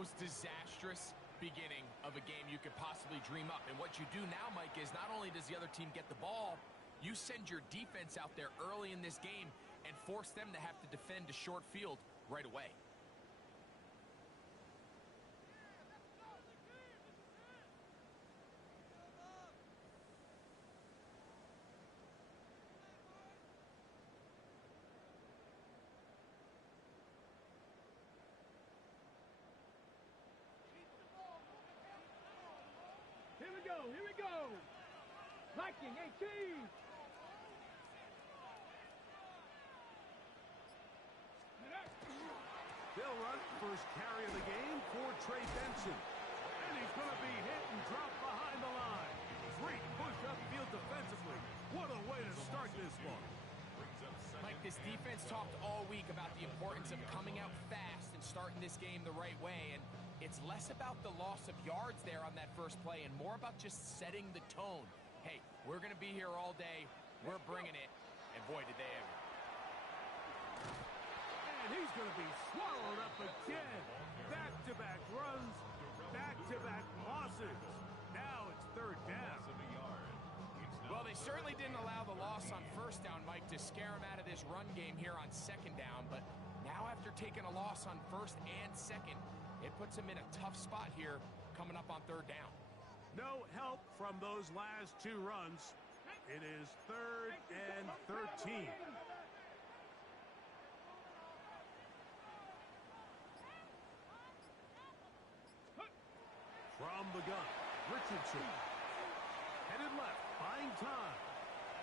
most disastrous beginning of a game you could possibly dream up. And what you do now, Mike, is not only does the other team get the ball, you send your defense out there early in this game and force them to have to defend a short field right away. Here we go! Viking 18! They'll run first carry of the game for Trey Benson. And he's going to be hit and dropped behind the line. Great push upfield defensively. What a way to start this one. Mike, this defense talked all week about the importance of coming out fast and starting this game the right way, and it's less about the loss of yards there on that first play and more about just setting the tone. Hey, we're going to be here all day. We're bringing it, and boy, did they ever. And he's going to be swallowed up again. Back-to-back runs, back-to-back losses. Now it's third down. Well, they certainly didn't allow the loss on first down, Mike, to scare him out of this run game here on second down. But now after taking a loss on first and second, it puts him in a tough spot here coming up on third down. No help from those last two runs. It is third and 13. From the gun, Richardson. Headed left, buying time.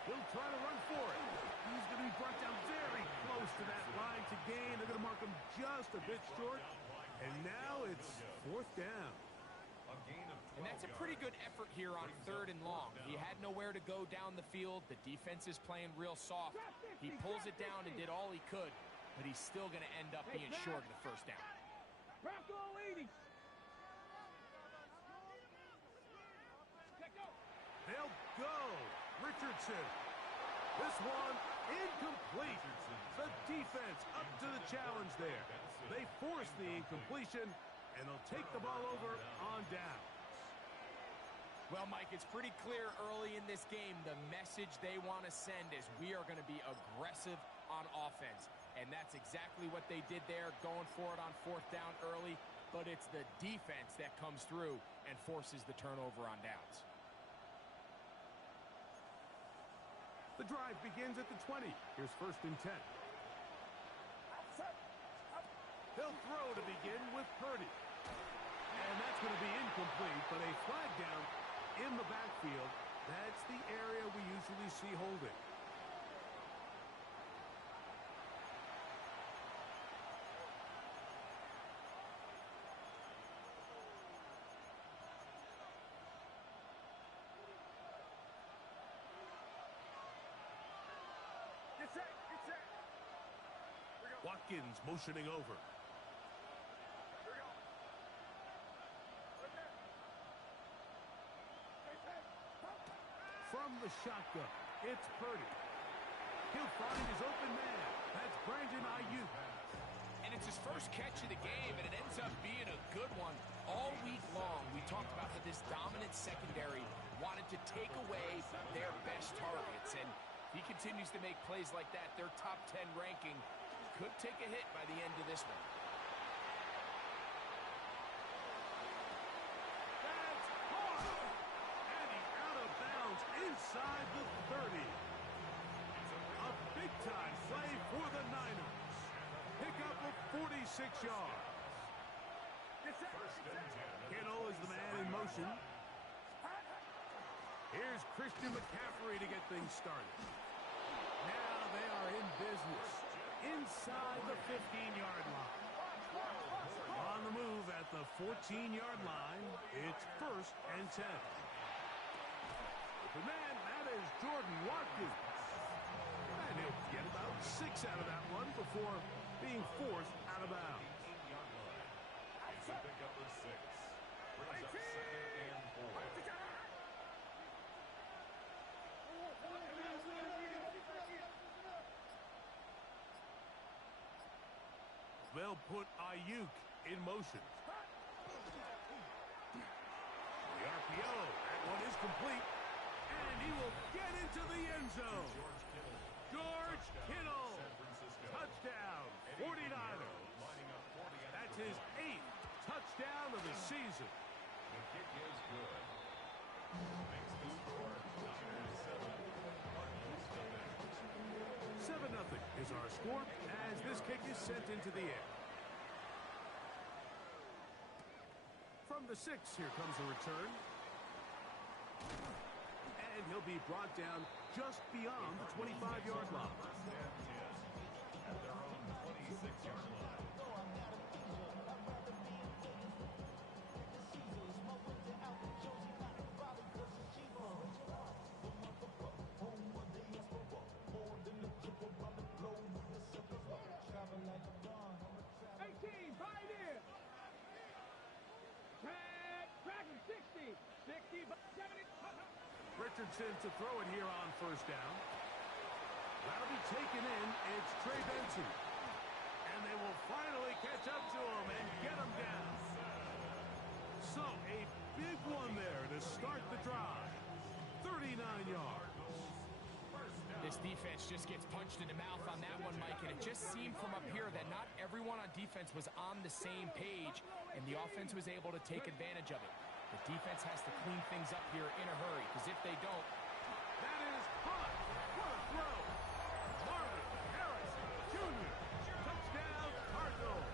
He'll try to run for it. He's going to be brought down very close to that line to gain. They're going to mark him just a bit short. And now it's fourth down. And that's a pretty good effort here on third and long. He had nowhere to go down the field. The defense is playing real soft. He pulls it down and did all he could, but he's still going to end up being short of the first down. Bronco 80! They'll go. Richardson. This one incomplete. The defense up to the challenge there. They force the incompletion, and they'll take the ball over on down. Well, Mike, it's pretty clear early in this game the message they want to send is we are going to be aggressive on offense. And that's exactly what they did there, going for it on fourth down early. But it's the defense that comes through and forces the turnover on downs. The drive begins at the 20. Here's first and 10. They'll throw to begin with Purdy. And that's going to be incomplete, but a flag down in the backfield. That's the area we usually see holding. Watkins motioning over. From the shotgun, it's Purdy. He'll find his open man. That's Brandon Ayuk. And it's his first catch of the game, and it ends up being a good one. All week long, we talked about how this dominant secondary wanted to take away their best targets. And if he continues to make plays like that, their top 10 ranking could take a hit by the end of this one. That's hard! And he's out of bounds inside the 30. A big-time play for the Niners. Pick up of 46 yards. Kittle is the man in motion. Here's Christian McCaffrey to get things started. Now they are in business. Inside the 15-yard line. On the move at the 14-yard line, it's first and 10. The man, that is Jordan Watkins. And he'll get about 6 out of that one before being forced out of bounds. Pick up the 6. Brings up second and 4. They'll put Ayuk in motion. That one is complete. And he will get into the end zone. George Kittle. Touchdown, 49ers. That's his 8th touchdown of the season. The kick is good. Makes the score 9-7. 7-0 is our score as this kick is sent into the air. From the 6, here comes a return. And he'll be brought down just beyond the 25-yard line. At their own 26-yard line. Richardson to throw it here on first down. That'll be taken in. It's Trey Benson. And they will finally catch up to him and get him down. So a big one there to start the drive. 39 yards. This defense just gets punched in the mouth on that one, Mike, and it just seemed from up here that not everyone on defense was on the same page, and the offense was able to take advantage of it. The defense has to clean things up here in a hurry, because if they don't... That is caught. What a throw. Marvin Harrison Jr. Touchdown, Cardinals.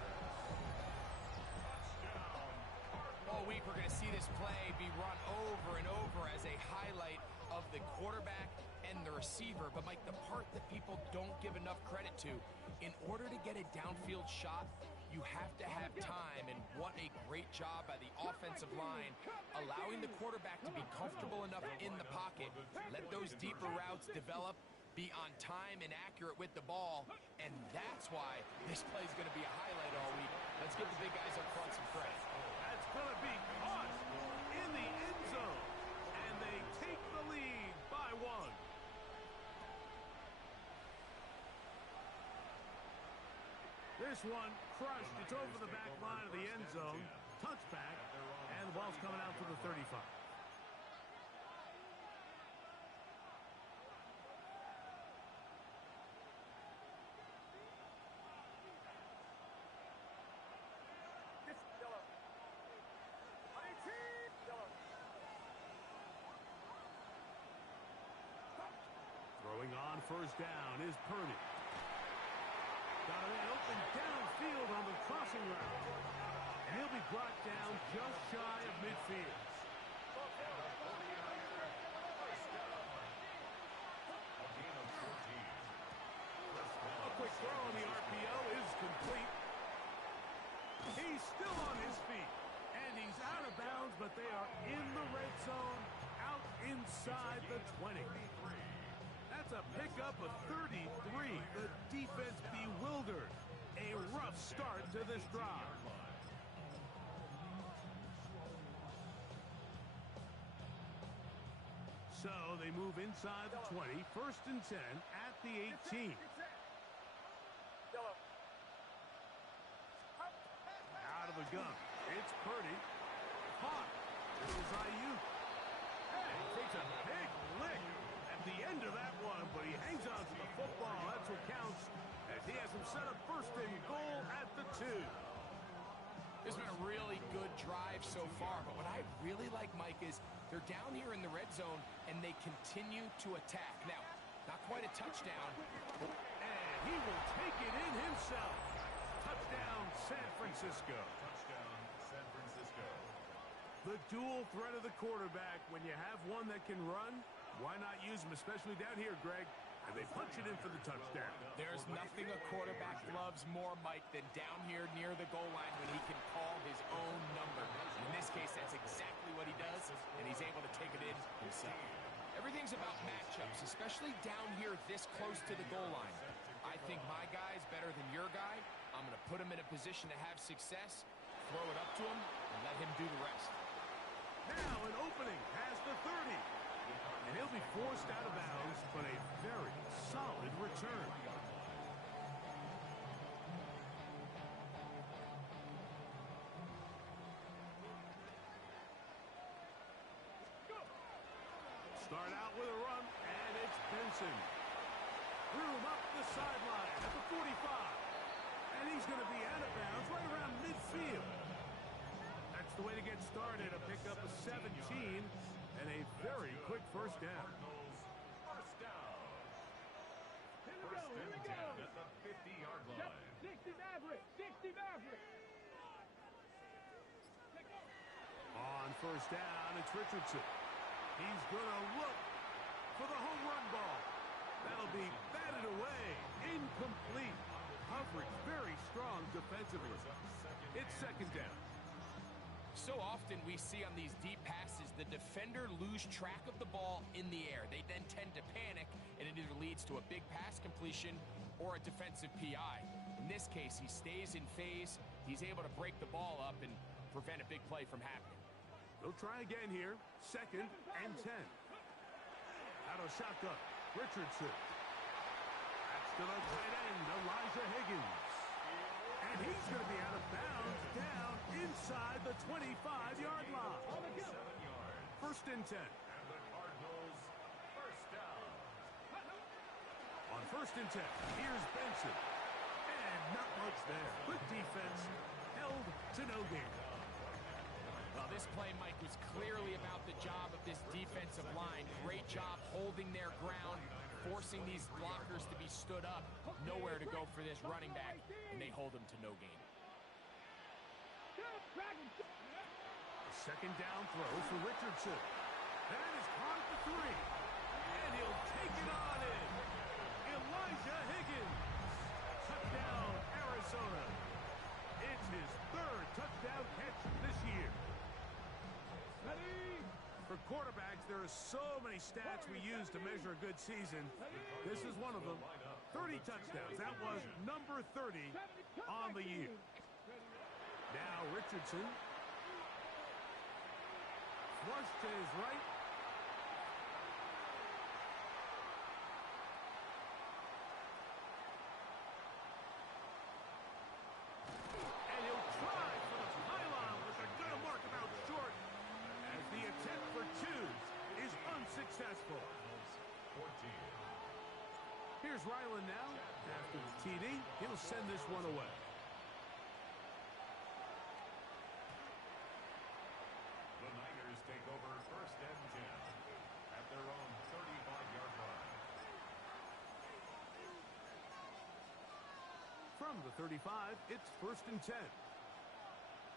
All week we're going to see this play be run over and over as a highlight of the quarterback and the receiver. But, Mike, the part that people don't give enough credit to, in order to get a downfield shot, you have to have time, and what a great job by the offensive line, allowing the quarterback to be comfortable enough in the pocket, let those deeper routes develop, be on time and accurate with the ball, and that's why this play is going to be a highlight all week. Let's give the big guys up front some credit. That's going to be caught in the end zone, and they take the lead by 1. This one crushed. It's over the back line of the end zone. Touchback. And the ball's coming out to the 35. Throwing on first down is Purdy. Got a man open downfield on the crossing route. And he'll be brought down just shy of midfield. A quick throw on the RPO is complete. He's still on his feet. And he's out of bounds, but they are in the red zone, out inside the 20. That's a pickup of 33. The defense bewildered. A rough start to this drive. So they move inside the 20. 1st and 10 at the 18. Out of the gun. It's Purdy. Caught. This is Ayuk. Hey, he takes a big lick at the end of that one, but he hangs on to the football. That's what counts, as he has him set up 1st and goal at the 2. It's been a really good drive so far, but what I really like, Mike, is they're down here in the red zone, and they continue to attack. Now, not quite a touchdown. And he will take it in himself. Touchdown, San Francisco. Touchdown, San Francisco. The dual threat of the quarterback. When you have one that can run, why not use him, especially down here, Greg? And they punch it in for the touchdown. There's nothing a quarterback loves more, Mike, than down here near the goal line when he can call his own number. In this case, that's exactly what he does, and he's able to take it in himself. Everything's about matchups, especially down here this close to the goal line. I think my guy's better than your guy. I'm going to put him in a position to have success, throw it up to him, and let him do the rest. Now an opening has the 30. And he'll be forced out of bounds, but a very solid return. start out with a run, and it's Benson. Threw him up the sideline at the 45. And he's going to be out of bounds right around midfield. That's the way to get started. A pickup of 17 and a very quick first down. First down. Here we go, here we go. At the 50-yard line. 60 Maverick, 60 Maverick. On first down, it's Richardson. He's going to look for the home run ball. That'll be batted away. Incomplete. Coverage very strong defensively. It's second down. So often we see on these deep passes, the defender lose track of the ball in the air. They then tend to panic, and it either leads to a big pass completion or a defensive PI. In this case, he stays in phase. He's able to break the ball up and prevent a big play from happening. They'll try again here. Second and 10. Out of shotgun, Richardson. That's to the tight end, Elijah Higgins. And he's going to be out of bounds down inside the 25-yard line. 7 yards. First and 10. And the Cardinals first down. On first and 10, here's Benson. And not much there. Good defense. Held to no gain. Well, this play, Mike, was clearly about the job of this defensive line. Great job holding their ground, forcing these blockers to be stood up. Nowhere to go for this running back, and they hold him to no gain. A second down throw for Richardson. That is caught at the 3. And he'll take it on in. Elijah Higgins. Touchdown, Arizona. It's his third touchdown catch this year. For quarterbacks, there are so many stats we use to measure a good season. This is one of them. 30 touchdowns. That was number 30 on the year. Now Richardson. Flush to his right. And he'll try for the pylon, but they're going to mark him out short as the attempt for 2 is unsuccessful. 14. Here's Ryland now. After the TD, he'll send this one away. The Niners take over first and 10 at their own 35-yard line. From the 35, it's first and 10.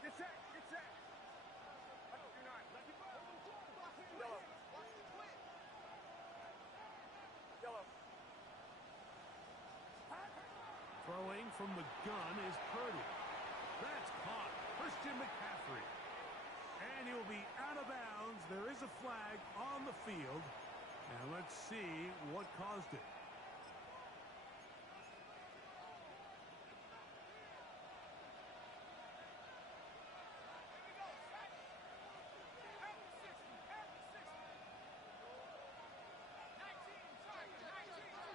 Get set, get set. Throwing from the gun is Purdy. That's caught. Christian McCaffrey. And he'll be out of bounds. There is a flag on the field. And let's see what caused it.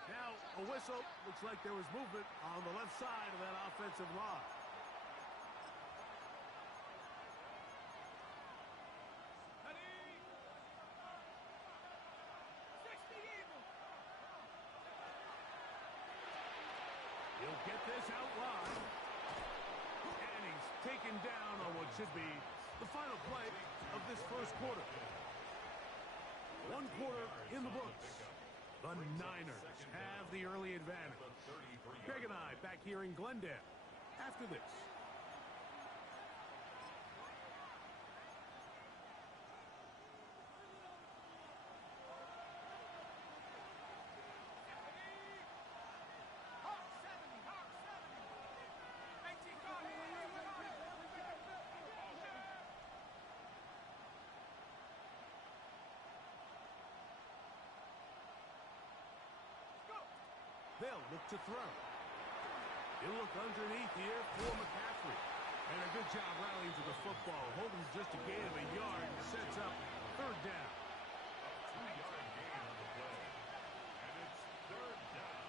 Now, a whistle. Looks like there was movement on the left side of that offensive line. He'll get this out wide. And he's taken down on what should be the final play of this first quarter. 1 quarter in the books. The Niners have the early advantage. Greg and I back here in Glendale after this. They'll look to throw. He'll look underneath here for McCaffrey. And a good job rallying to the football. Holding just a gain of a yard. Sets up third down. 2-yard gain on the play. And it's third down.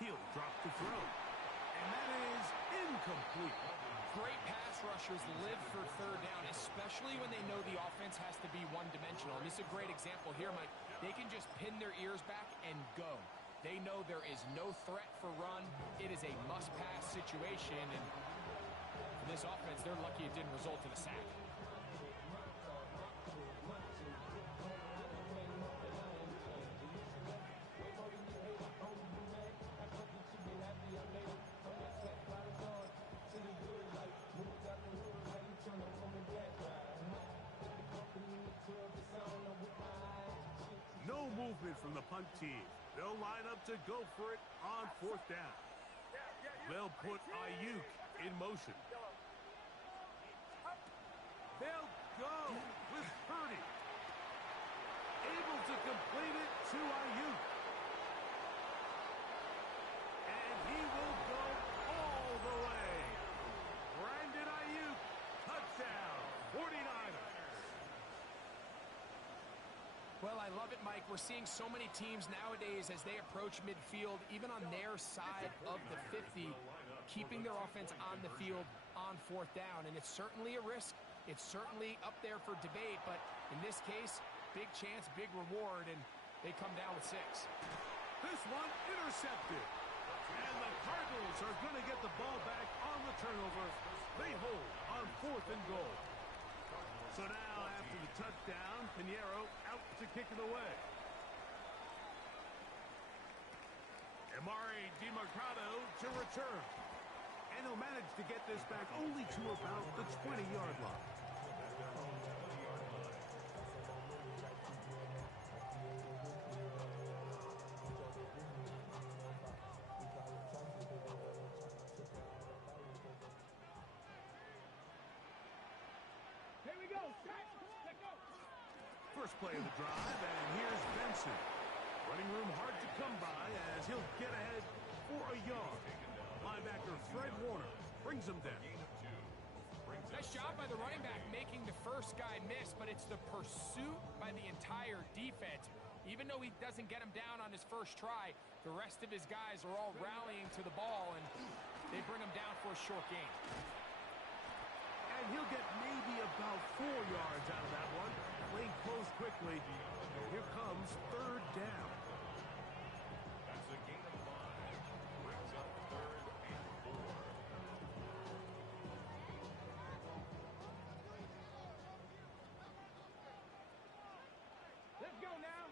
He'll drop to throw. And that is incomplete. Great pass rushers live for third down, especially when they know the offense has to be one-dimensional. And this is a great example here, Mike. They can just pin their ears back and go. They know there is no threat for run. It is a must-pass situation, and for this offense, they're lucky it didn't result in a sack. No movement from the punt team. They'll line up to go for it on fourth down. They'll put Ayuk in motion. They'll go with Purdy. Able to complete it to Ayuk. And he will go all the way. Brandon Ayuk, touchdown, 49ers. Well, I love it, Mike. We're seeing so many teams nowadays as they approach midfield, even on their side of the 50, keeping their offense on the field on fourth down. And it's certainly a risk. It's certainly up there for debate. But in this case, big chance, big reward, and they come down with 6. This one intercepted. And the Cardinals are going to get the ball back on the turnover. They hold on 4th and goal. So now, after the touchdown, Pinheiro out to kick it away. Amari DiMercado to return. And he'll manage to get this back only to about the 20-yard line. Here we go. Set. Let go. First play of the drive, and here's Benson. Running room hard to come by as he'll get ahead for a yard. Linebacker Fred Warner brings him down. Nice job by the running back making the first guy miss, but it's the pursuit by the entire defense. Even though he doesn't get him down on his first try, the rest of his guys are all rallying to the ball, and they bring him down for a short gain. And he'll get maybe about 4 yards out of that one. Lane closed quickly. Here comes third down. That's a gain of 5. Brings up 3rd and 4. Let's go now.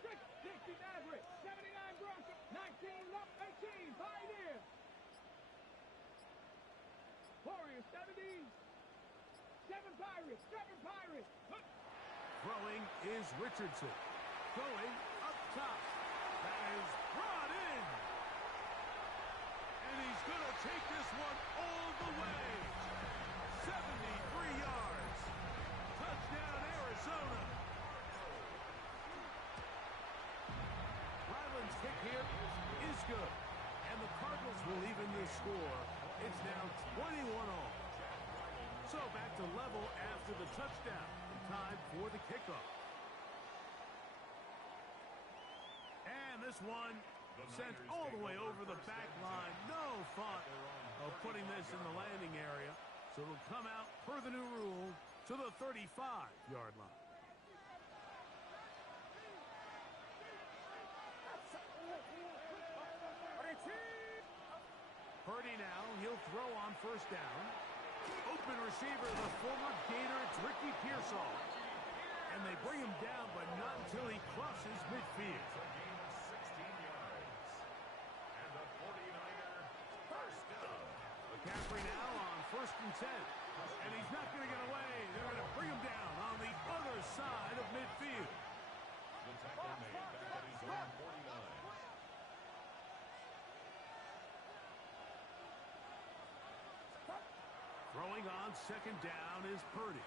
60 Maverick. 79 Broncos. 19 Love 18. Pioneers. Warriors 70. 7 Pirates. 7 Pirates. Throwing is Richardson. Going up top. That is brought in. And he's going to take this one all the way. 73 yards. Touchdown, Arizona. Ryland's kick here is good. And the Cardinals will even the score. It's now 21-all. So back to level after the touchdown. Time for the kickoff. And this one sent all the way over the back line. No thought of putting this in the landing area. So it'll come out per the new rule to the 35-yard line. Purdy now, he'll throw on first down. Open receiver, the former Gator, it's Ricky Pearsall. And they bring him down, but not until he crosses midfield. 16 yards. And the 49er first down. McCaffrey now on 1st and 10. And he's not going to get away. They're going to bring him down on the other side of midfield. The tackle made back at his own 49. Throwing on 2nd down is Purdy.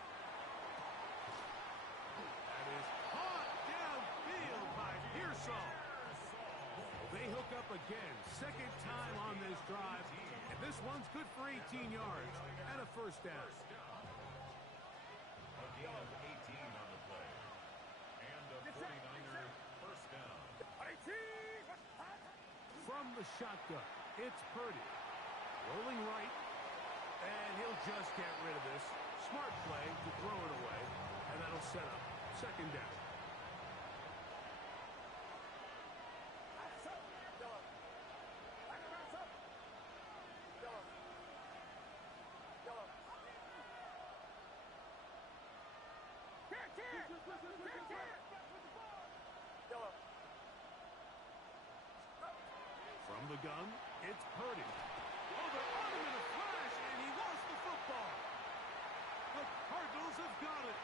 That is caught downfield by Pearsall. They hook up again. 2nd time on this drive. And this one's good for 18 yards and a first down. A gain of 18 on the play. And a 49er first down. From the shotgun, it's Purdy. Rolling right. And he'll just get rid of this. Smart play to throw it away, and that'll set up second down. From the gun, it's Purdy. Oh, they're on him in a flash, and he lost the football. The Cardinals have got it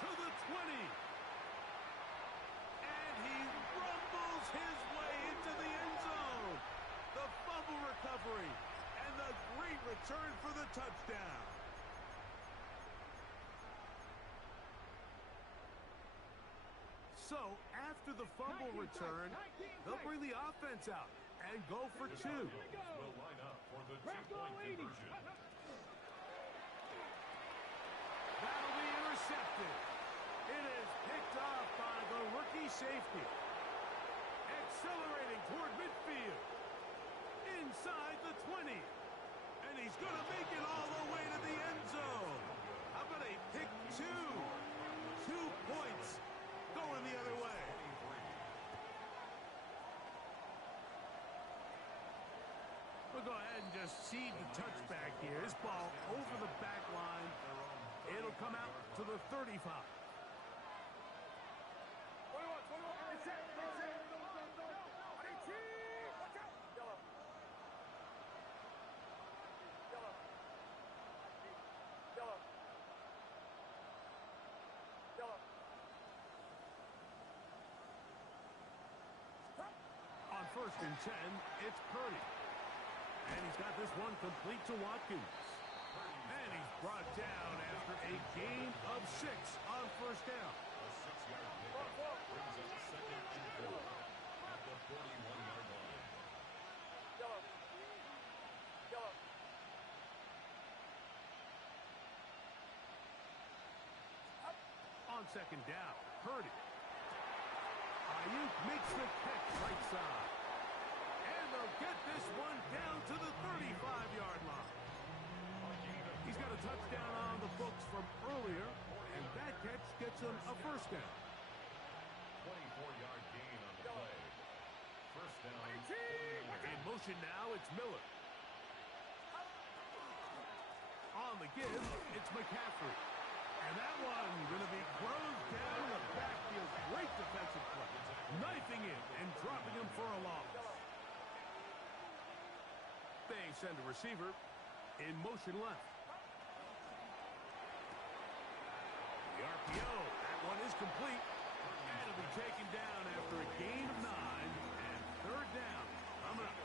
to the 20. And he rumbles his way into the end zone. The fumble recovery and the great return for the touchdown. So, after the fumble return, they'll bring the offense out and go for two. Will line up for the two-point conversion. That'll be intercepted. It is picked off by the rookie safety. Accelerating toward midfield. Inside the 20. And he's going to make it all the way to the end zone. How about a pick two? 2 points going the other way. We'll go ahead and just cede the touchback here. This ball over the back line. It'll come out to the 35. On 1st and 10, it's Purdy. And he's got this one complete to Watkins. And he's brought down after a gain of 6 on 1st down. A 6-yard pickup brings up second and 4 at the 41-yard line. On 2nd down, Purdy. Ayuk makes the catch right side. And they'll get this one down to the 35-yard line. He's got a touchdown on the books from earlier, and that catch gets him a 1st down. 24-yard gain on the play. 1st down. In motion now, it's Miller. On the give, it's McCaffrey. And that one going to be closed down in the backfield. Great defensive play. Knifing in and dropping him for a loss. They send a receiver in motion left. The RPO. That one is complete. And it'll be taken down after a gain of 9 and 3rd down. Coming up.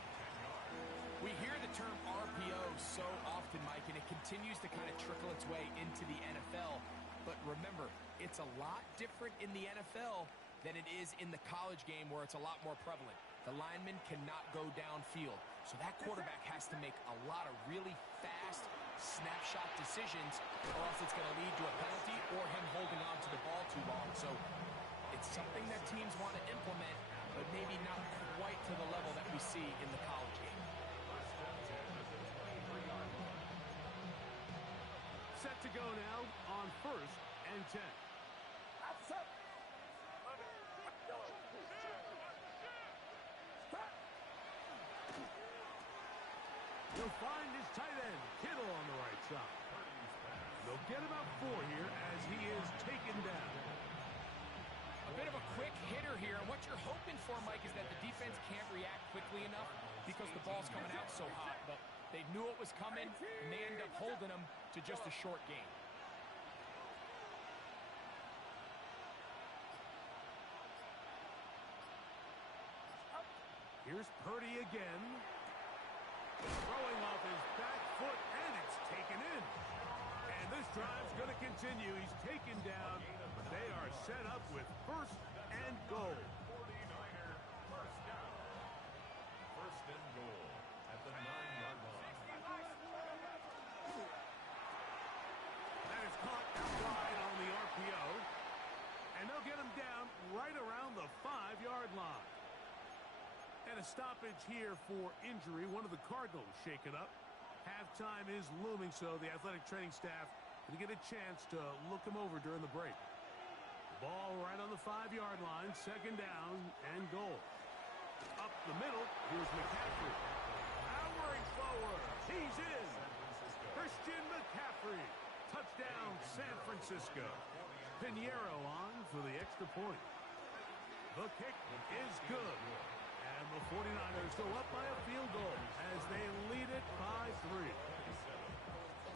We hear the term RPO so often, Mike, and it continues to kind of trickle its way into the NFL. But remember, it's a lot different in the NFL than it is in the college game where it's a lot more prevalent. The lineman cannot go downfield. So that quarterback has to make a lot of really fast snapshot decisions, or else it's going to lead to a penalty or him holding on to the ball too long. So it's something that teams want to implement, but maybe not quite to the level that we see in the college game. Set to go now on 1st and 10. He'll find his tight end, Kittle, on the right side. They'll get about 4 here as he is taken down. A bit of a quick hitter here, and what you're hoping for, Mike, is that the defense can't react quickly enough because the ball's coming out so hot. But they knew it was coming, and they end up holding them to just a short gain. Here's Purdy again. Throwing off his back foot, and it's taken in. And this drive's going to continue. He's taken down. They are set up with 1st and goal. 49er, 1st down. 1st and goal at the 9-yard line. That is caught out wide on the RPO. And they'll get him down right around the 5-yard line. And a stoppage here for injury. One of the Cardinals shaken up. Halftime is looming, so the athletic training staff going to get a chance to look him over during the break. Ball right on the 5-yard line, second down and goal. Up the middle, here's McCaffrey. Powering forward, he's in. Christian McCaffrey. Touchdown, San Francisco. Pinheiro on for the extra point. The kick is good. And the 49ers go up by a field goal as they lead it by 3.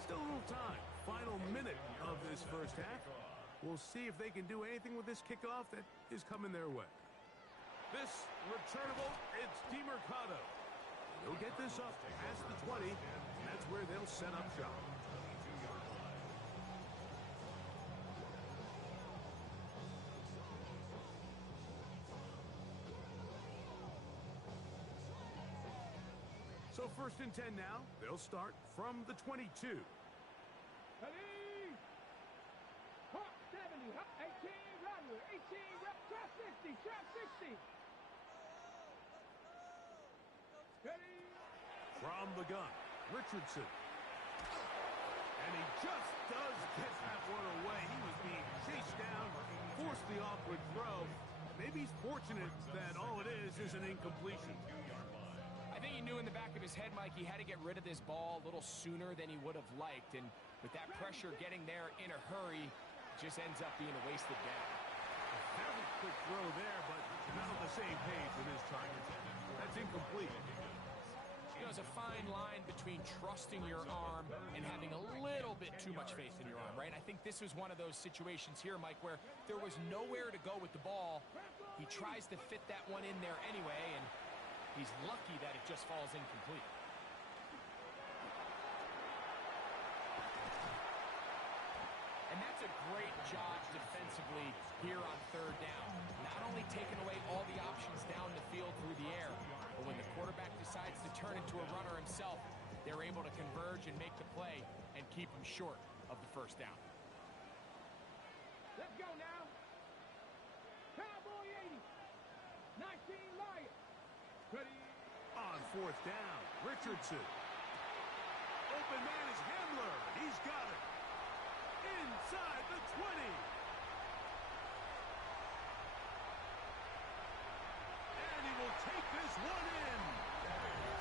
Still a little time. Final minute of this first half. We'll see if they can do anything with this kickoff that is coming their way. This returnable, it's DeMercado. They'll get this up past the 20, and that's where they'll set up shop. So 1st and 10 now. They'll start from the 22. Ready? Hawk 70, Hawk 18, Rodler, 18, trap 60, trap 60. Ready? From the gun, Richardson. And he just does get that one away. He was being chased down, forced the awkward throw. Maybe he's fortunate that all it is an incompletion. I think he knew in the back of his head, Mike, he had to get rid of this ball a little sooner than he would have liked. And with that pressure getting there in a hurry, it just ends up being a wasted down. Very quick throw there, but not on the same page with his target. That's incomplete. You know, there's a fine line between trusting your arm and having a little bit too much faith in your arm, right? I think this was one of those situations here, Mike, where there was nowhere to go with the ball. He tries to fit that one in there anyway, and he's lucky that it just falls incomplete. And that's a great job defensively here on 3rd down. Not only taking away all the options down the field through the air, but when the quarterback decides to turn into a runner himself, they're able to converge and make the play and keep him short of the 1st down. Let's go now. Cowboy 80, 19 Lions. Ready? On 4th down, Richardson. Open man is Hamler. He's got it. Inside the 20. And he will take this one in.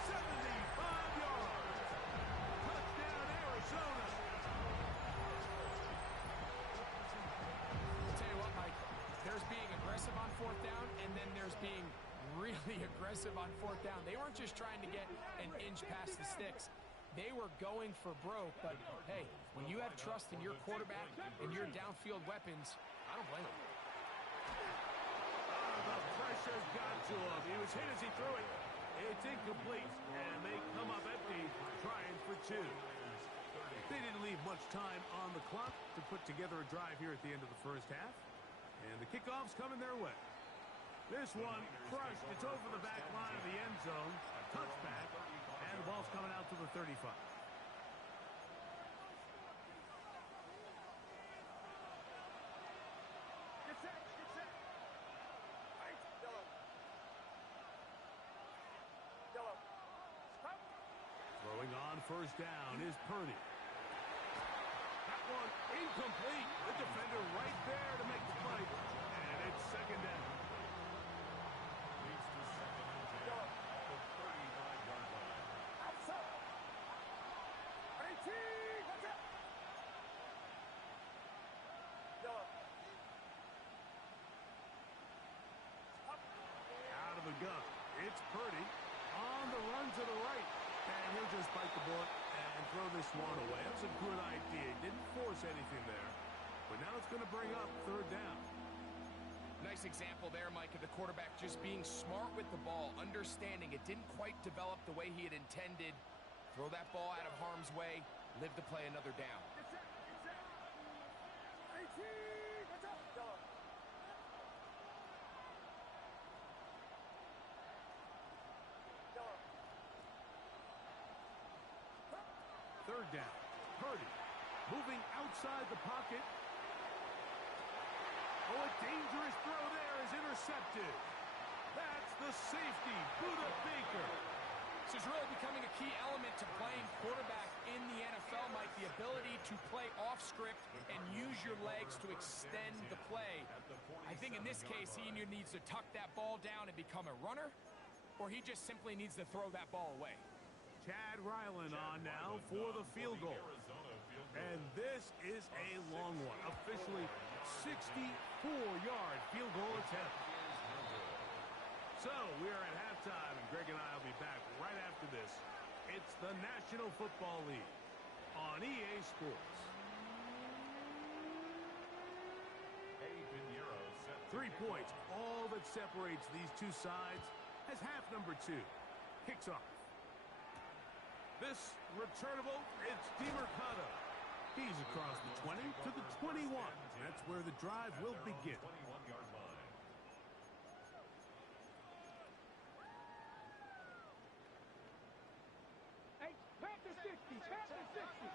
75 yards. Touchdown, Arizona. I'll tell you what, Mike, there's being aggressive on 4th down, and then there's being really aggressive on 4th down. They weren't just trying to get an inch past the sticks. They were going for broke, but hey, when you have trust in your quarterback and your downfield weapons, I don't blame them. The pressure got to him. He was hit as he threw it. It's incomplete, and they come up empty, trying for 2. They didn't leave much time on the clock to put together a drive here at the end of the first half, and the kickoff's coming their way. This one crushed. It's over the back line of the end zone. Touchback. And the ball's coming out to the 35. Get set, get set. Right, yellow. Yellow. Stop. Throwing on 1st down is Purdy. That one incomplete. The defender right there to make the play. And it's 2nd down. Out of the gun. It's Purdy on the run to the right. And he'll just bite the bullet and throw this one away. That's a good idea. He didn't force anything there. But now it's going to bring up 3rd down. Nice example there, Mike, of the quarterback just being smart with the ball, understanding it didn't quite develop the way he had intended. Throw that ball out of harm's way, live to play another down. Get set, get set. 18, what's up, dog? Third down. Purdy moving outside the pocket. Oh, a dangerous throw there is intercepted. That's the safety, Buda Baker. This is really becoming a key element to playing quarterback script and use your legs to extend the play. I think in this case, he either needs to tuck that ball down and become a runner, or he just simply needs to throw that ball away. Chad Ryland on now for the field goal. And this is a long one. Officially 64-yard field goal attempt. So we are at halftime, and Greg and I will be back right after this. It's the National Football League on EA Sports. 3 points, all that separates these two sides as half number 2 kicks off. This returnable, it's DeMercado. He's across the 20 to the 21. That's where the drive will begin. Panther 60, Panther 60.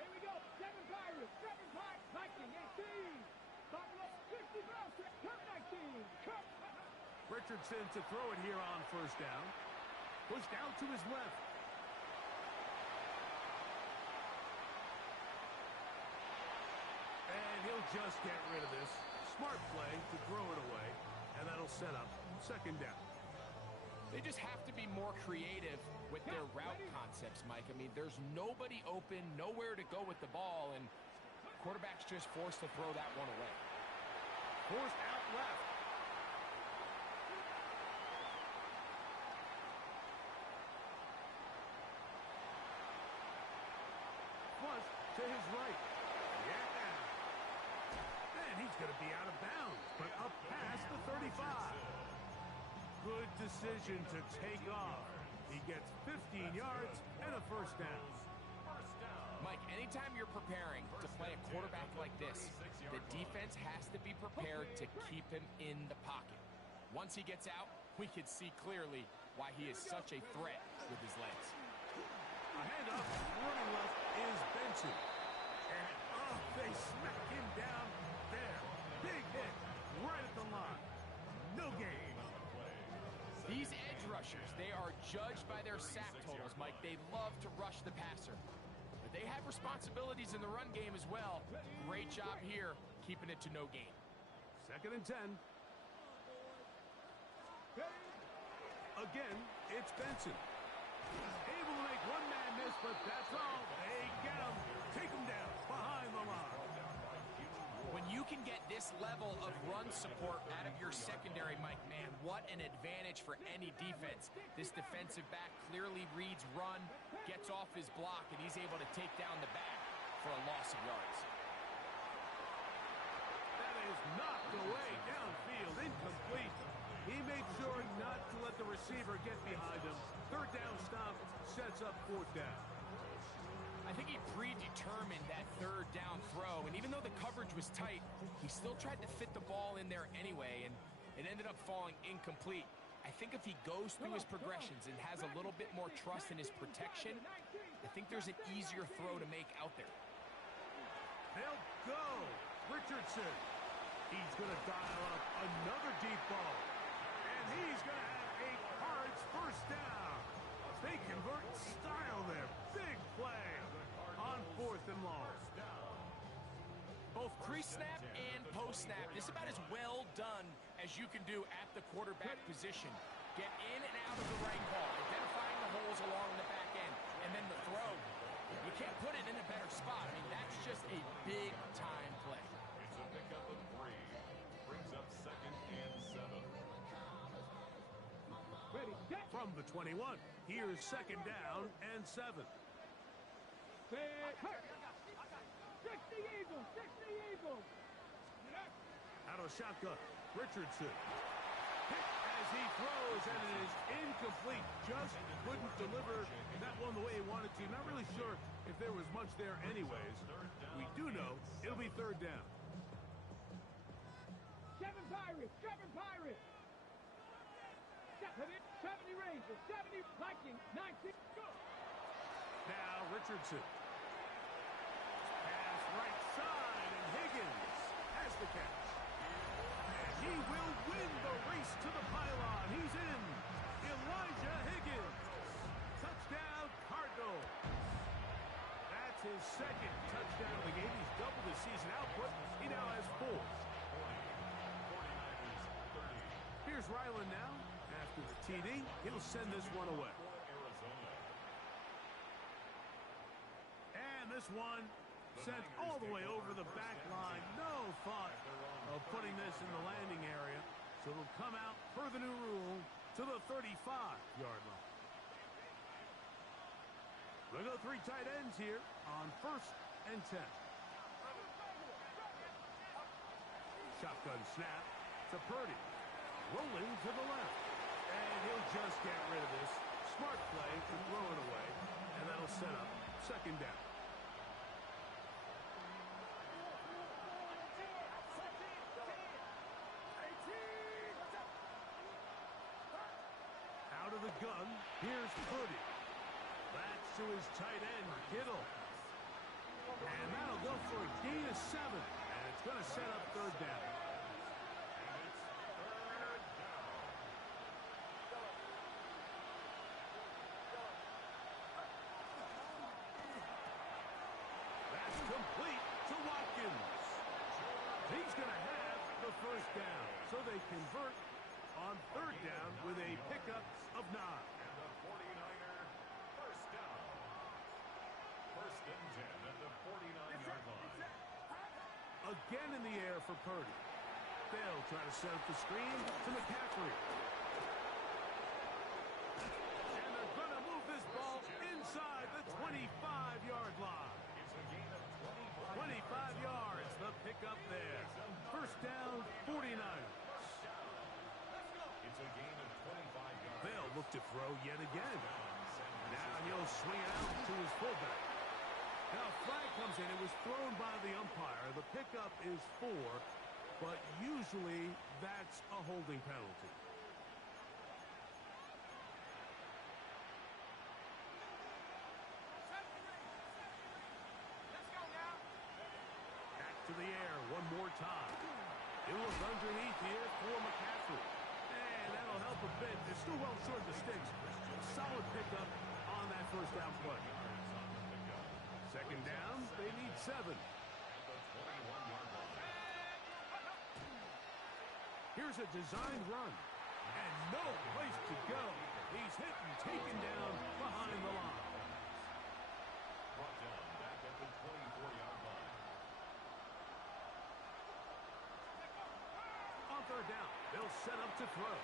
Here we go. 7 Pirates, 7 Pirates, Viking 18. Buffalo 60 miles, Kurt 19. Kurt. Richardson to throw it here on first down. Pushed out to his left. And he'll just get rid of this. Smart play to throw it away. And that'll set up second down. They just have to be more creative with their route concepts, Mike. I mean, there's nobody open, nowhere to go with the ball, and quarterback's just forced to throw that one away. Forced out left. Flush to his right. Yeah. And he's going to be out of bounds, but up past the 35. Good decision to take off. He gets 15 yards and a first down. Mike, anytime you're preparing to play a quarterback like this, the defense has to be prepared to keep him in the pocket. Once he gets out, we can see clearly why he is such a threat with his legs. A handoff, running left is Benson. And they smack him down there. Big hit right at the line. No gain. These edge rushers, they are judged by their sack totals, Mike. They love to rush the passer. But they have responsibilities in the run game as well. Great job here, keeping it to no gain. 2nd and 10. Again, it's Benson. Able to make one man miss, but that's all. They get him. Take him down behind the line. When you can get this level of run support out of your secondary, Mike, man, what an advantage for any defense. This defensive back clearly reads run, gets off his block, and he's able to take down the back for a loss of yards. That is knocked away downfield, incomplete. He made sure not to let the receiver get behind him. 3rd down stop sets up 4th down. I think he predetermined that 3rd down throw, and even though the coverage was tight, he still tried to fit the ball in there anyway, and it ended up falling incomplete. I think if he goes through his progressions and has a little bit more trust in his protection, I think there's an easier throw to make out there. They'll go. Richardson. He's going to dial up another deep ball, and he's going to have a Cards first down. They convert style there. Big play on 4th and long. Both pre-snap and post-snap, this is about as well done as you can do at the quarterback position. Get in and out of the right ball, identifying the holes along the back end, and then the throw. You can't put it in a better spot. I mean, that's just a big-time play. It's a pickup of 3. Brings up 2nd and 7. Ready, set. From the 21, here's 2nd down and 7. Set. 60 Eagles, 60 Eagles. Out of the shotgun, Richardson. Hit as he throws, and it is incomplete. Just couldn't deliver that one the way he wanted to. Not really sure if there was much there anyways. We do know it'll be 3rd down. 7 Pirates, 7 Pirates. 70 Rangers, 70 Vikings, 19. Go. Now Richardson. Pass right side, and Higgins has the catch. And he will win the race to the pylon. He's in. Elijah Higgins. Touchdown, Cardinals. That's his second touchdown of the game. He's doubled his season output. He now has 4. 49ers 30. Here's Ryland now. After the TD, he'll send this one away. And this one sent all the way over the back line. No thought of putting this in the landing area. So it'll come out per the new rule to the 35-yard line. We'll go 3 tight ends here on 1st and 10. Shotgun snap to Purdy. Rolling to the left. And he'll just get rid of this. Smart play to throw it away. And that'll set up 2nd down. Out of the gun, here's Purdy. That's to his tight end, Kittle. And that'll go for a gain of 7. And it's going to set up 3rd down. That's complete to Watkins. He's going to have the 1st down. So they convert on 3rd down with a pickup of 9. And the 49er 1st down. 1st and 10 at the 49-yard line. Again in the air for Purdy. They'll try to set up the screen to McCaffrey. And they're going to move this ball inside the 25-yard line. It's a gain of 25 yards, the pickup there. 1st down, 49ers. It's a gain of 25 yards. They'll look to throw yet again. Now he'll swing it out to his fullback. Now a flag comes in. It was thrown by the umpire. The pickup is 4, but usually that's a holding penalty. Back to the air one more time. It was underneath here for McCaffrey. And that'll help a bit. They're still well short of the sticks. Solid pickup on that 1st down play. 2nd down, they need 7. Here's a designed run. And no place to go. He's hit and taken down behind the line. Brought down back at the 24-yard line. On 3rd down, they'll set up to throw.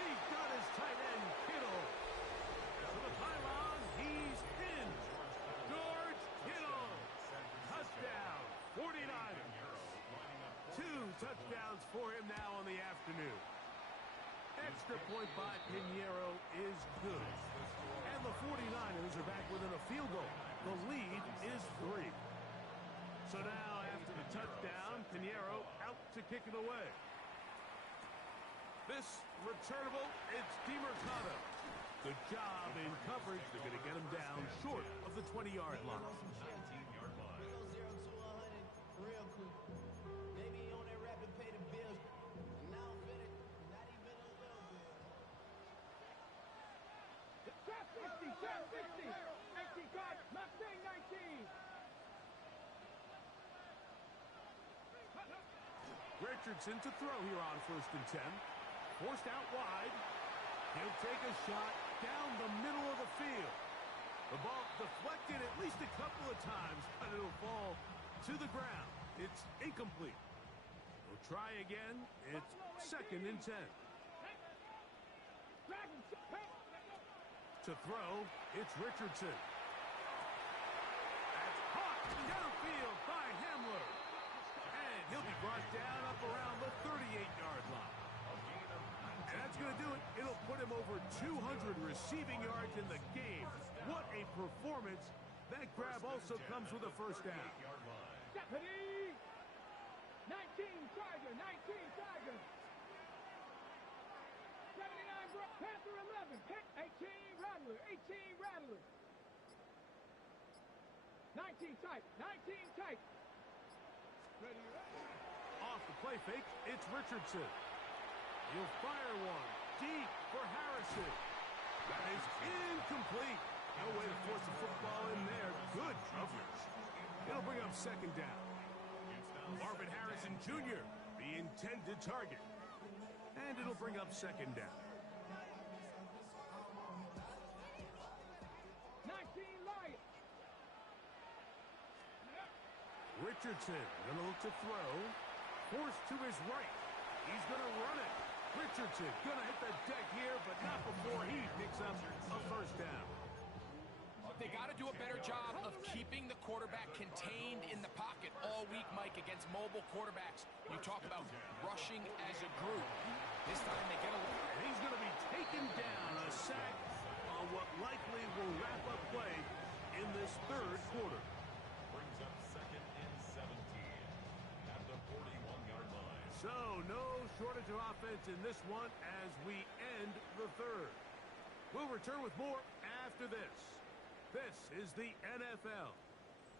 He's got his tight end, Kittle. To the pylon, he's in. George Kittle. Touchdown, 49ers. 2 touchdowns for him now on the afternoon. Extra point by Pinheiro is good. And the 49ers are back within a field goal. The lead is 3. So now after the touchdown, Pinheiro out to kick it away. This returnable, it's DeMercado. Good job in coverage. They're going to get him down short of the 20-yard line. 19-yard line. Real quick. Maybe he on that rapid pay the bills. And now I'm finished. Not even a little bit. Trap 60, trap 60. 18 card, Mustang 19. Richardson to throw here on 1st and 10. Forced out wide. He'll take a shot down the middle of the field. The ball deflected at least a couple of times, but it'll fall to the ground. It's incomplete. We'll try again. It's 2nd and 10. To throw, it's Richardson. That's caught downfield by Hamler. And he'll be brought down up around the 38-yard line. And that's going to do it. It'll put him over 200 receiving yards in the game. What a performance. That grab also comes with a 1st down. Deputy! 19 Tiger, 19 Tiger. 79 Brook, Panther 11, 18 Rattler, 18 Rattler. 19 tight, 19 tight. Ready, ready. Off the play fake, it's Richardson. He'll fire one deep for Harrison. That is incomplete. No way to force the football in there. Good coverage. It'll bring up second down. Marvin Harrison Jr., the intended target. And it'll bring up second down. 19 Lions. Richardson going to look to throw. Forced to his right. He's going to run it. Richardson going to hit the deck here, but not before he picks up a first down. They got to do a better job of keeping the quarterback contained in the pocket all week, Mike, against mobile quarterbacks. You talk about rushing as a group. This time they get a... He's going to be taken down, a sack on what likely will wrap up play in this third quarter. Brings up second and 17 at the 41-yard line. So, no shortage of offense in this one as we end the third. We'll return with more after this. This is the NFL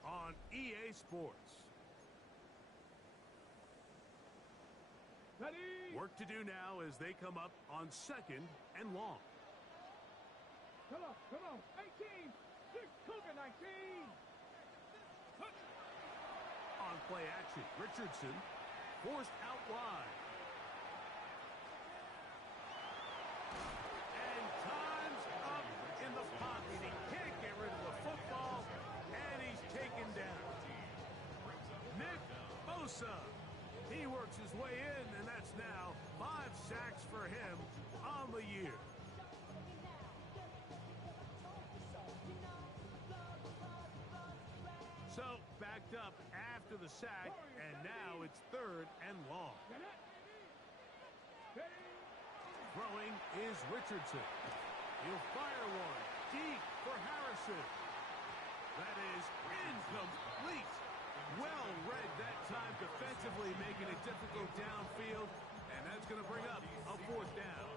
on EA Sports. Ready. Work to do now as they come up on second and long. Come on. 18. 6 Cougar 19. On play action, Richardson forced out wide. And time's up in the pocket. He can't get rid of the football, and he's taken down. Nick Bosa. He works his way in, and that's now 5 sacks for him on the year. So, backed up after the sack, and now it's third and long. Throwing is Richardson. He'll fire one deep for Harrison. That is incomplete. Well read that time defensively, making it difficult downfield, and that's going to bring up a fourth down.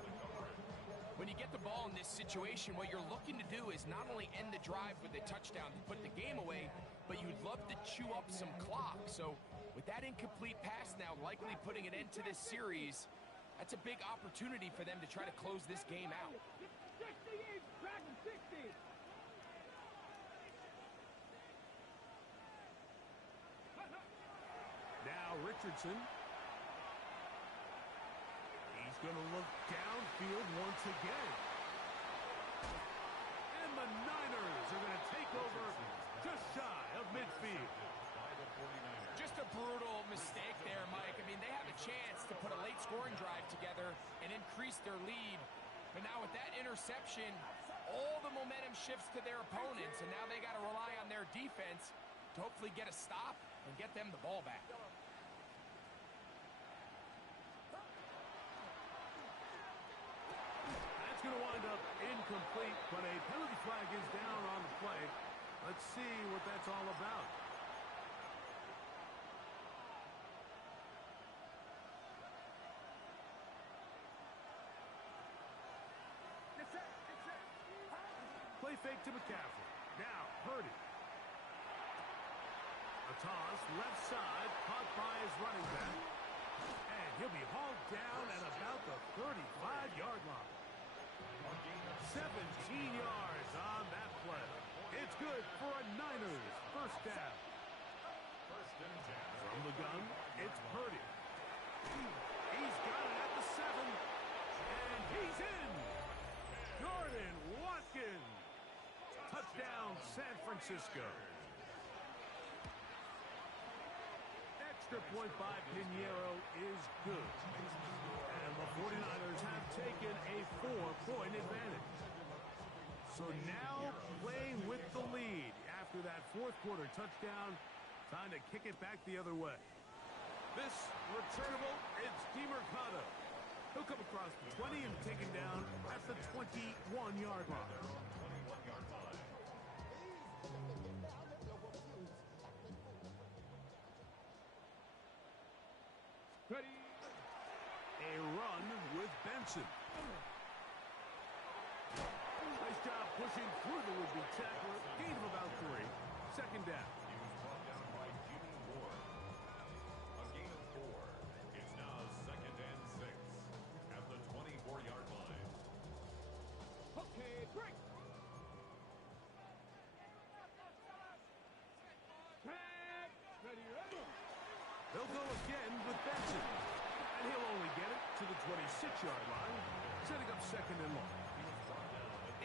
When you get the ball in this situation, what you're looking to do is not only end the drive with a touchdown to put the game away, but you'd love to chew up some clock. So with that incomplete pass now likely putting an end to this series, that's a big opportunity for them to try to close this game out. 60 each, Dragon 60. Now Richardson. He's going to look downfield once again. And the Niners are going to take over just shy of midfield. Just a brutal mistake there, Mike. I mean, they have a chance to put a late scoring drive together and increase their lead. But now with that interception, all the momentum shifts to their opponents, and now they got to rely on their defense to hopefully get a stop and get them the ball back. That's going to wind up incomplete, but a penalty flag is down on the play. Let's see what that's all about. Play fake to McCaffrey. Now, Purdy. A toss, left side, caught by his running back. And he'll be hauled down at about the 35-yard line. 17 yards on that play. It's good for a Niners first down. From the gun, it's Purdy. He's got it at the 7. And he's in. Jordan Watkins. Touchdown, San Francisco. Extra point by Pinheiro is good. And the 49ers have taken a 4-point advantage. So now playing with the lead after that fourth quarter touchdown. Time to kick it back the other way. This returnable, it's DeMercado. He'll come across the 20 and taken down at the 21-yard line. Ready. A run with Benson. Nice job pushing through the would-be tackler. Gain of about 3. Second down. He was brought down by Jimmy Ward. A gain of 4. It's now second and 6 at the 24-yard line. Okay, break. They'll go again with Benson. And he'll only get it to the 26-yard line, setting up second and long.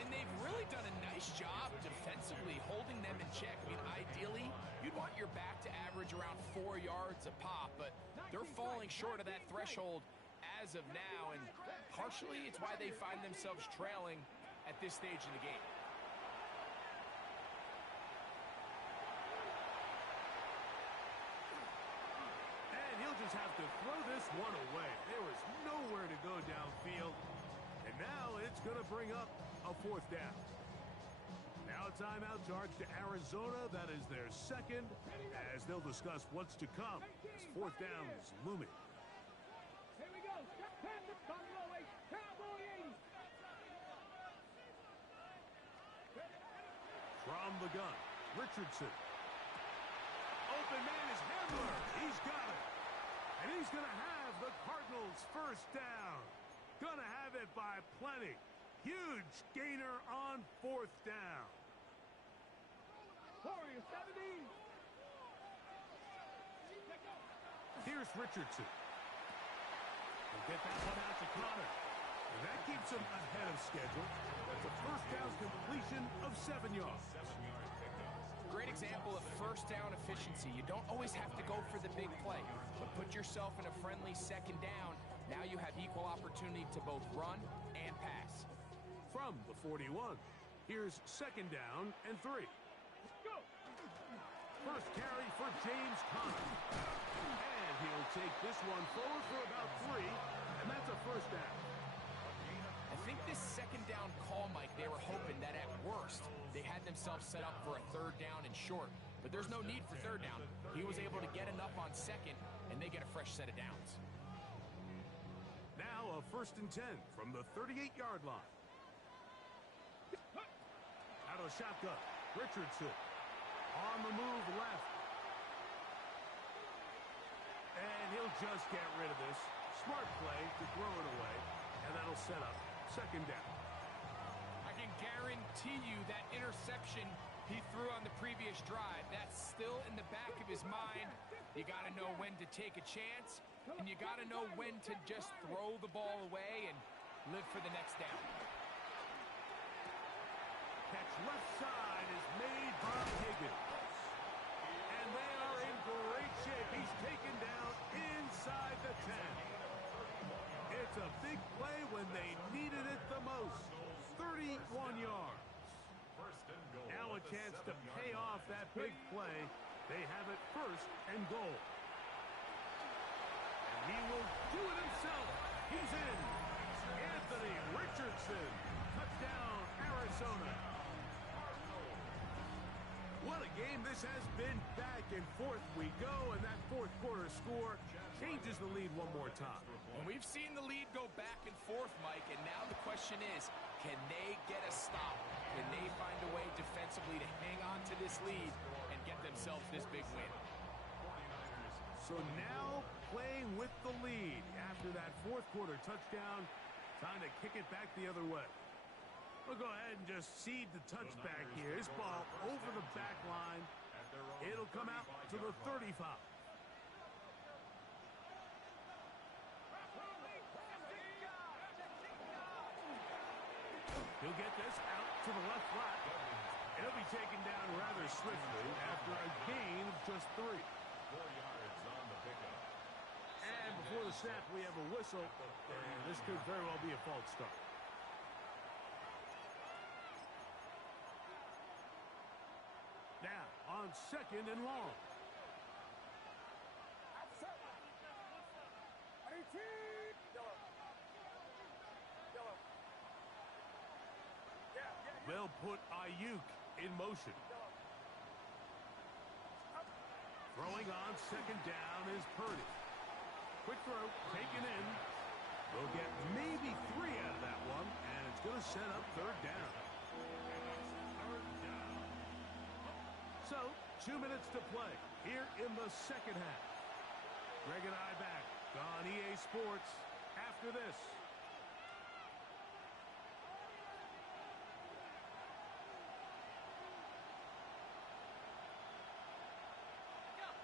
And they've really done a nice job defensively holding them in check. I mean, ideally, you'd want your back to average around 4 yards a pop, but they're falling short of that threshold as of now, and partially it's why they find themselves trailing at this stage in the game. And he'll just have to throw this one away. There was nowhere to go downfield, and now it's going to bring up a fourth down. Now a timeout charge to Arizona. That is their second, as they'll discuss what's to come as fourth down is looming. Here we go. Cowboy 80. From the gun, Richardson. Open man is Handler. He's got it. And he's going to have the Cardinals' first down. Going to have it by plenty. Huge gainer on fourth down. Warriors 70. Here's Richardson. He'll get that one out to Connor. And that keeps him ahead of schedule. That's a first down completion of 7 yards. Great example of first down efficiency. You don't always have to go for the big play, but put yourself in a friendly second down. Now you have equal opportunity to both run and pass. From the 41, here's second down and 3. Go. First carry for James Conner. And he'll take this one forward for about 3, and that's a first down. I think this second down call, Mike, they were hoping that at worst they had themselves set up for a third down and short. But there's no need for third down. He was able to get enough on second, and they get a fresh set of downs. Now a first and 10 from the 38-yard line. Out of the shotgun, Richardson. On the move left. And he'll just get rid of this. Smart play to throw it away. And that'll set up second down. I can guarantee you that interception he threw on the previous drive, that's still in the back of his mind. You got to know when to take a chance, and you got to know when to just throw the ball away and live for the next down. Catch left side is made by Higgins. And they are in great shape. He's taken down inside the 10. It's a big play when they needed it the most. 31 yards. Now a chance to pay off that big play. They have it first and goal. And he will do it himself. He's in. Anthony Richardson. Touchdown, Arizona. What a game this has been. Back and forth we go, and that fourth quarter score changes the lead one more time. And we've seen the lead go back and forth, Mike, and now the question is, can they get a stop? Can they find a way defensively to hang on to this lead and get themselves this big win? So now playing with the lead after that fourth quarter touchdown, time to kick it back the other way. We'll go ahead and just seed the touchback here. This ball over the back line. It'll come out to the 35. He'll get this out to the left flat. It'll be taken down rather swiftly after a gain of just 3. 4 yards on the pickup. And before the snap, we have a whistle. And this could very well be a false start. Now, on second and long. They'll put Ayuk in motion. Throwing on second down is Purdy. Quick throw, taken in. They'll get maybe 3 out of that one, and it's going to set up third down. So, 2 minutes to play here in the second half. Greg and I back on EA Sports after this.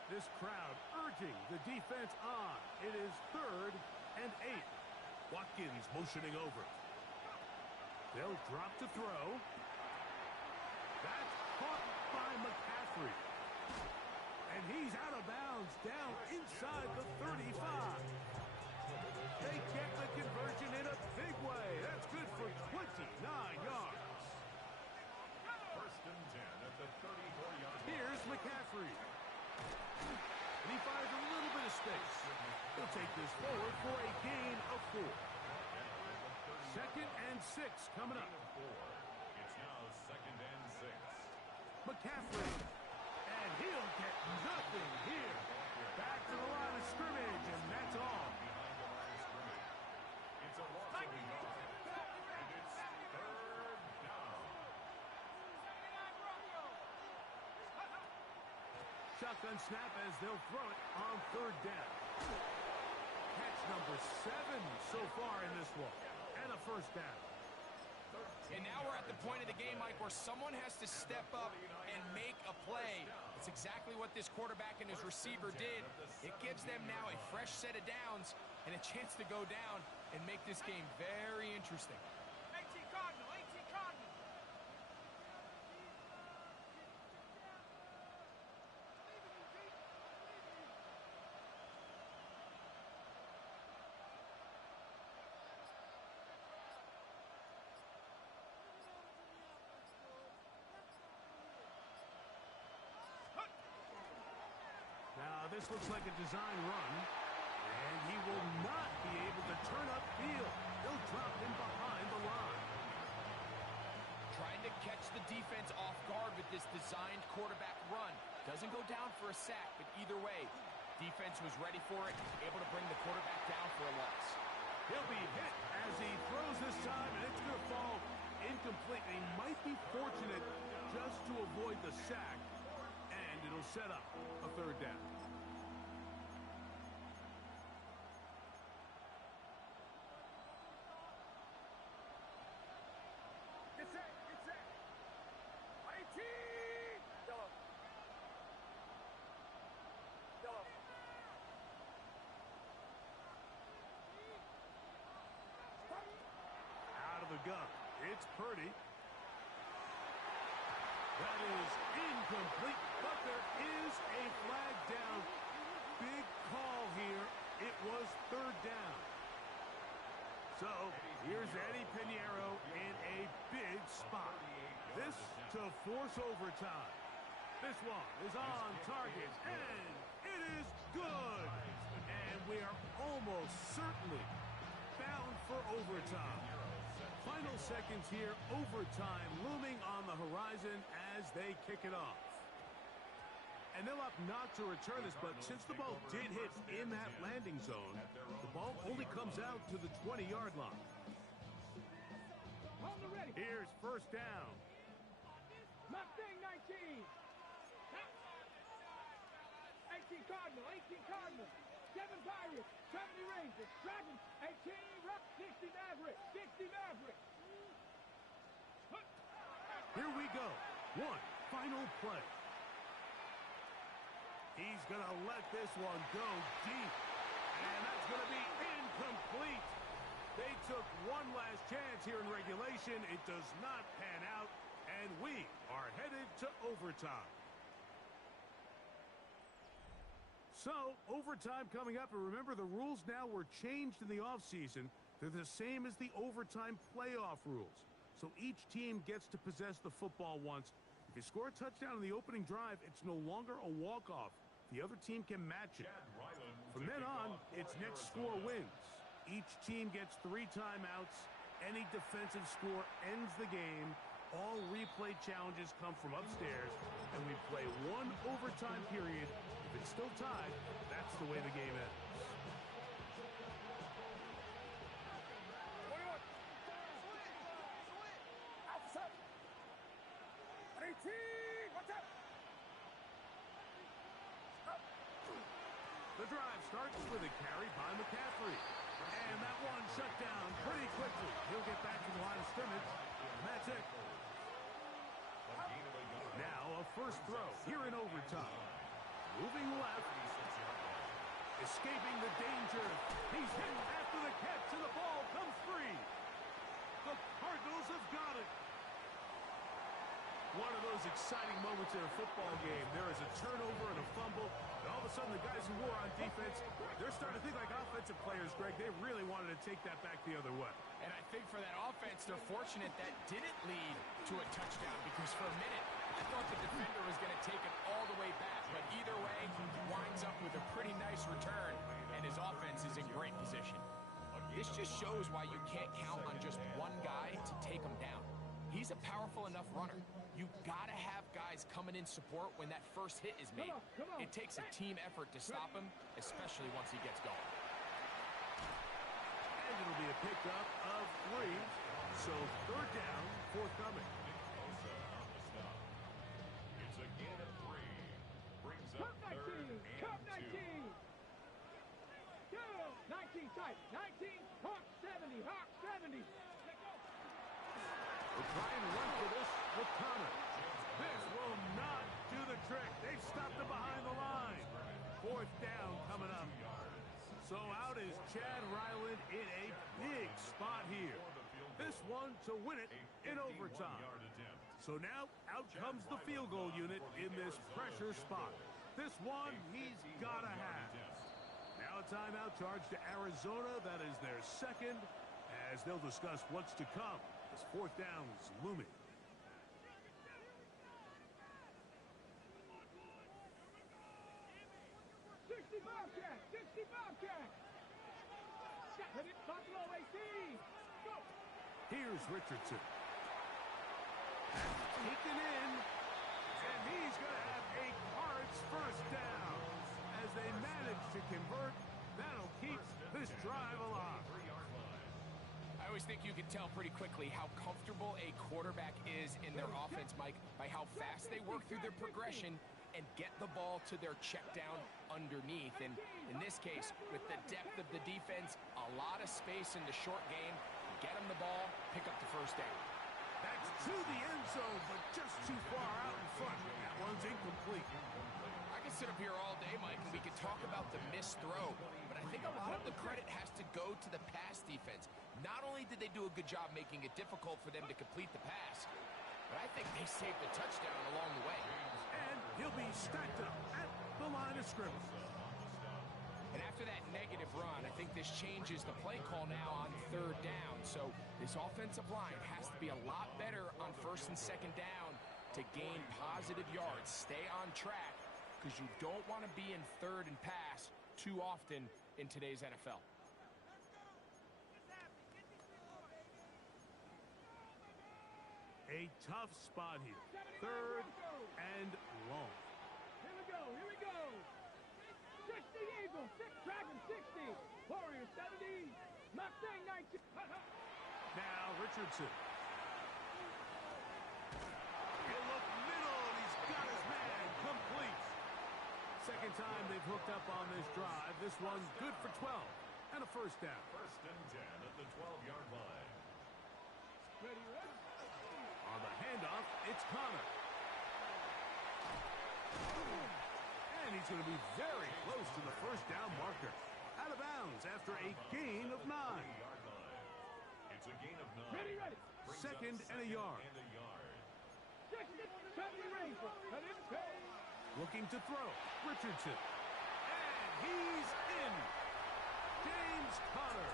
This crowd urging the defense on. It is 3rd and 8. Watkins motioning over. They'll drop to throw. That's caught by McCaffrey. And he's out of bounds down inside the 35. They get the conversion in a big way. That's good for 29 yards. First and 10 at the 34-yard line. Here's McCaffrey. And he finds a little bit of space. He'll take this forward for a gain of 4. 2nd and 6 coming up. It's now 2nd and 6. McCaffrey. And he'll get nothing here. Back to the line of scrimmage, and that's all. Behind the line of scrimmage. It's a loss of a yard. And it's 3rd down. Shotgun snap as they'll throw it on 3rd down. Catch number 7 so far in this one. And a 1st down. And now we're at the point of the game, Mike, where someone has to step up and make a play. It's exactly what this quarterback and his receiver did. It gives them now a fresh set of downs and a chance to go down and make this game very interesting. 18 Cardinal, 18 Cardinal. Now, this looks like a design run, and he will not be able to turn upfield. They'll drop him behind the line. Trying to catch the defense off guard with this designed quarterback run. Doesn't go down for a sack, but either way, defense was ready for it, able to bring the quarterback down for a loss. He'll be hit as he throws this time, and it's going to fall incomplete. He might be fortunate just to avoid the sack, and it'll set up a 3rd down. Get set, get set. 18. Yellow. Yellow. Out of the gun. It's Purdy. That is incomplete, but there is a flag down. Big call here. It was 3rd down. So, here's Eddie Pinheiro in a big spot. This to force overtime. This one is on target, and it is good. And we are almost certainly bound for overtime. Final seconds here, overtime looming on the horizon as they kick it off. And they'll opt not to return this, but since the ball did hit in that landing zone, the ball only comes out to the 20-yard line. Hold the ready. Here's 1st down. Mustang 19. 18 Cardinal, 18 Cardinal. 7 Pirates, 70 Rangers, Dragons, 18 Rock, 60 Mavericks, 60 Mavericks. Here we go. One final play. He's going to let this one go deep. And that's going to be incomplete. They took one last chance here in regulation. It does not pan out. And we are headed to overtime. So, overtime coming up. And remember, the rules now were changed in the offseason. They're the same as the overtime playoff rules. So each team gets to possess the football once. If you score a touchdown in the opening drive, it's no longer a walk-off. The other team can match it. From then on, it's next score wins. Each team gets 3 timeouts. Any defensive score ends the game. All replay challenges come from upstairs, and we play 1 overtime period. If it's still tied, that's the way the game ends. 18, what's up? The drive starts with a carry by McCaffrey. And that one shut down pretty quickly. He'll get back to the line of scrimmage. And that's it. Now a first throw here in overtime. Moving left. Escaping the danger. He's hit after the catch, and the ball comes free. The Cardinals have got it. One of those exciting moments in a football game. There is a turnover and a fumble, and all of a sudden the guys who were on defense, they're starting to think like offensive players, Greg. They really wanted to take that back the other way. And I think for that offense, they're fortunate that didn't lead to a touchdown, because for a minute, I thought the defender was going to take it all the way back. But either way, he winds up with a pretty nice return, and his offense is in great position. This just shows why you can't count on just one guy to take him down. He's a powerful enough runner. You've got to have guys coming in support when that first hit is made. It takes a team effort to stop him, especially once he gets going. And it'll be a pickup of 3. So third down, forthcoming. It's a gain of 3. Brings up Cup 19. Cup 19. Go. 19 tight. 19. Hawk 70. Hawk 70. We'll try and run for this with Connor. This will not do the trick. They've stopped him behind the line. Fourth down coming up. So out is Chad Ryland in a big spot here. This one to win it in overtime. So now out comes the field goal unit in this pressure spot. This one he's got to have. Now a timeout charge to Arizona. That is their second, as they'll discuss what's to come. This fourth down is looming. 60 Bobcat. 60 Bobcat. Buffalo AC. Go. Here's Richardson. Taken in, and he's going to have a Cards first down. As they manage to convert, that'll keep this drive alive. I always think you can tell pretty quickly how comfortable a quarterback is in their offense, Mike, by how fast they work through their progression and get the ball to their check down underneath. And in this case, with the depth of the defense, a lot of space in the short game, get them the ball, pick up the first down. That's to the end zone, but just too far out in front. That one's incomplete. I could sit up here all day, Mike, and we could talk about the missed throw, but I think a lot of the credit has to go to the pass defense. Not only did they do a good job making it difficult for them to complete the pass, but I think they saved the touchdown along the way. And he'll be stacked up at the line of scrimmage. And after that negative run, I think this changes the play call now on third down. So this offensive line has to be a lot better on first and second down to gain positive yards. Stay on track, because you don't want to be in third and pass too often in today's NFL. A tough spot here. Third and long. Here we go. Here we go. 60 Eagles. Dragon 60. Warriors 70. Mustang 19. Now Richardson. He'll look middle, and he's got his man. Complete. Second time they've hooked up on this drive. This one's good for 12 and a first down. First and 10 at the 12-yard line. Ready, ready. On the handoff, it's Connor. And he's going to be very close to the first down marker. Out of bounds after a gain of 9. 3-yard line. It's a gain of 9. Ready, ready. Brings Second up and a yard. And a yard. 70 Ranger. Cut it, pay. Looking to throw. Richardson. And he's in. James Conner.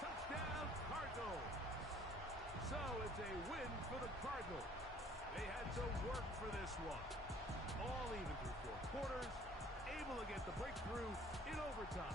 Touchdown, Cardinals. So it's a win for the Cardinals. They had to work for this one. All even through 4 quarters. Able to get the breakthrough in overtime.